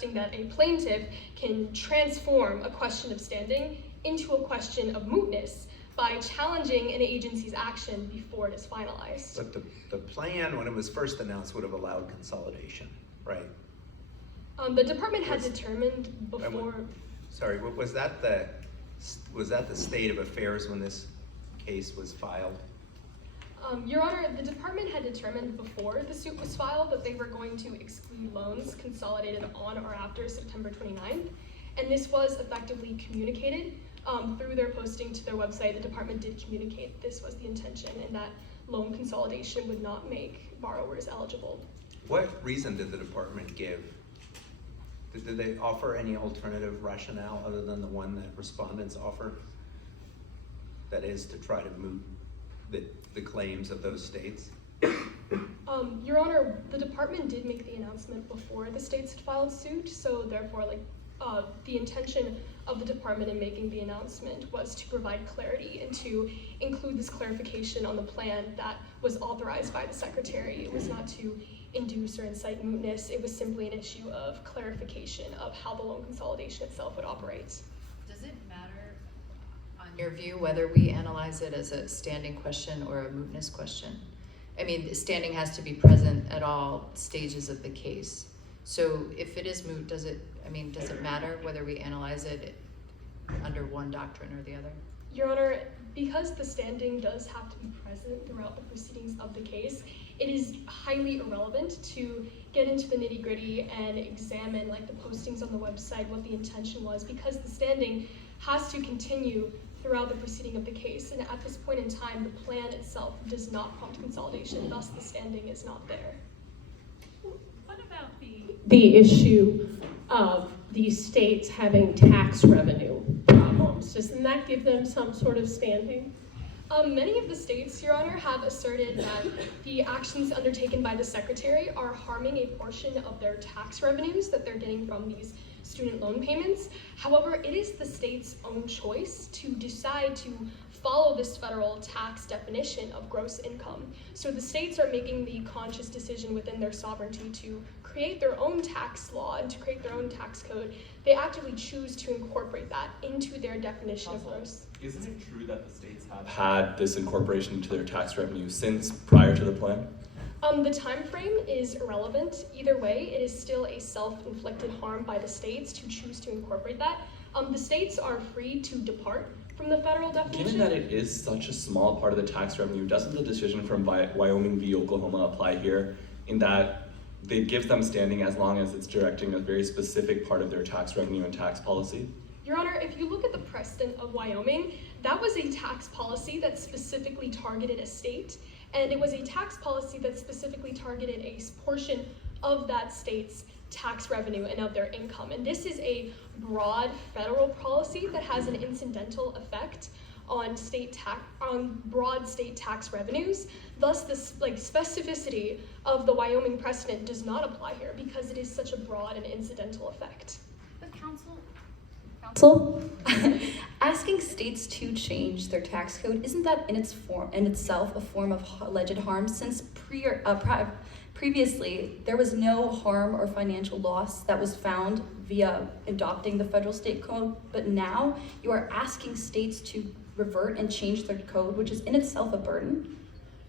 suggesting that a plaintiff can transform a question of standing into a question of mootness by challenging an agency's action before it is finalized. But the plan, when it was first announced, would have allowed consolidation, right? The department had determined before. Sorry, was that the state of affairs when this case was filed? Your Honor, the department had determined before the suit was filed that they were going to exclude loans consolidated on or after September 29th, and this was effectively communicated through their posting to their website. The department did communicate this was the intention and that loan consolidation would not make borrowers eligible. What reason did the department give? Did they offer any alternative rationale other than the one that respondents offer? That is to try to moot the claims of those states? Your Honor, the department did make the announcement before the states had filed suit, so therefore, the intention of the department in making the announcement was to provide clarity and to include this clarification on the plan that was authorized by the Secretary. It was not to induce or incite mootness. It was simply an issue of clarification of how the loan consolidation itself would operate. Does it matter, on your view, whether we analyze it as a standing question or a mootness question? I mean, standing has to be present at all stages of the case. So if it is moot, does it matter whether we analyze it under one doctrine or the other? Your Honor, because the standing does have to be present throughout the proceedings of the case, it is highly irrelevant to get into the nitty-gritty and examine the postings on the website, what the intention was, because the standing has to continue throughout the proceeding of the case. And at this point in time, the plan itself does not prompt consolidation, thus the standing is not there. What about the issue of these states having tax revenue problems? Doesn't that give them some sort of standing? Many of the states, Your Honor, have asserted that the actions undertaken by the Secretary are harming a portion of their tax revenues that they're getting from these student loan payments. However, it is the state's own choice to decide to follow this federal tax definition of gross income. So the states are making the conscious decision within their sovereignty to create their own tax law and to create their own tax code. They actively choose to incorporate that into their definition of gross. Isn't it true that the states have had this incorporation into their tax revenue since prior to the plan? The time frame is irrelevant. Either way, it is still a self-inflicted harm by the states to choose to incorporate that. The states are free to depart from the federal definition. Given that it is such a small part of the tax revenue, doesn't the decision from Wyoming v. Oklahoma apply here, in that it gives them standing as long as it's directing a very specific part of their tax revenue and tax policy? Your Honor, if you look at the precedent of Wyoming, that was a tax policy that specifically targeted a state, and it was a tax policy that specifically targeted a portion of that state's tax revenue and of their income. And this is a broad federal policy that has an incidental effect on broad state tax revenues. Thus, this specificity of the Wyoming precedent does not apply here because it is such a broad and incidental effect. But counsel, asking states to change their tax code, isn't that in itself a form of alleged harm? Since previously there was no harm or financial loss that was found via adopting the federal state code, but now you are asking states to revert and change their code, which is in itself a burden.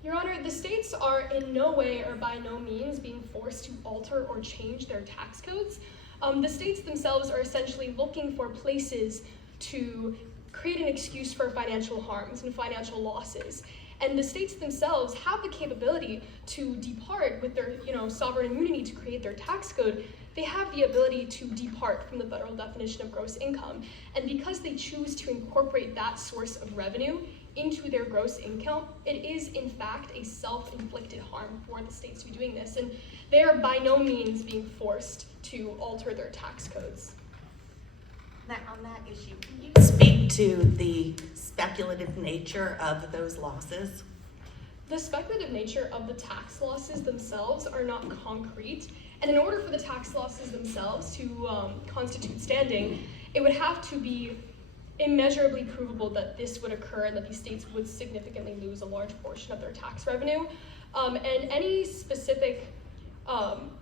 Your Honor, the states are in no way or by no means being forced to alter or change their tax codes. The states themselves are essentially looking for places to create an excuse for financial harms and financial losses. And the states themselves have the capability to depart with their sovereign immunity to create their tax code. They have the ability to depart from the federal definition of gross income. And because they choose to incorporate that source of revenue into their gross income, it is in fact a self-inflicted harm for the states to be doing this. And they are by no means being forced to alter their tax codes. now on that issue, can you speak to the speculative nature of those losses? The speculative nature of the tax losses themselves are not concrete, and in order for the tax losses themselves to constitute standing, it would have to be immeasurably provable that this would occur and that these states would significantly lose a large portion of their tax revenue. And any specific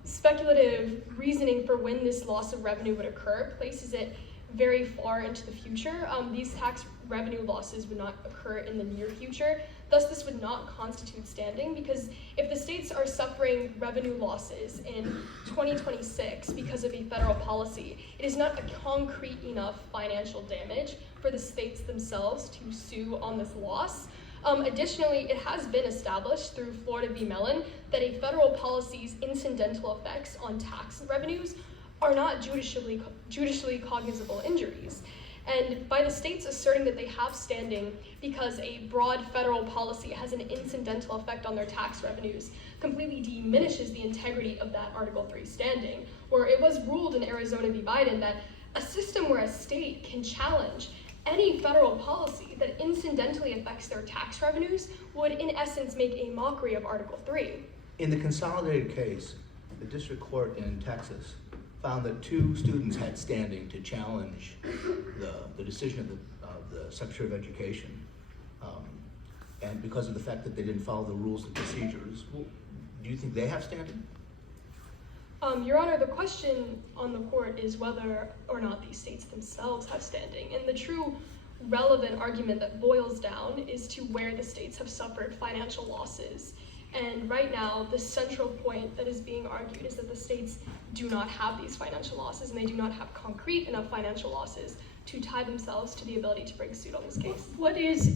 speculative reasoning for when this loss of revenue would occur places it very far into the future. These tax revenue losses would not occur in the near future. Thus, this would not constitute standing, because if the states are suffering revenue losses in 2026 because of a federal policy, it is not a concrete enough financial damage for the states themselves to sue on this loss. Additionally, it has been established through Florida v. Mellon that a federal policy's incidental effects on tax revenues are not judicially cognizable injuries. And by the states asserting that they have standing because a broad federal policy has an incidental effect on their tax revenues completely diminishes the integrity of that Article 3 standing, where it was ruled in Arizona v. Biden that a system where a state can challenge any federal policy that incidentally affects their tax revenues would in essence make a mockery of Article 3. In the consolidated case, the district court in Texas found that 2 students had standing to challenge the decision of the Secretary of Education, and because of the fact that they didn't follow the rules and procedures. Well, do you think they have standing? Your Honor, the question on the court is whether or not these states themselves have standing. And the true relevant argument that boils down is to where the states have suffered financial losses. And right now, the central point that is being argued is that the states do not have these financial losses, and they do not have concrete enough financial losses to tie themselves to the ability to bring suit on this case. What is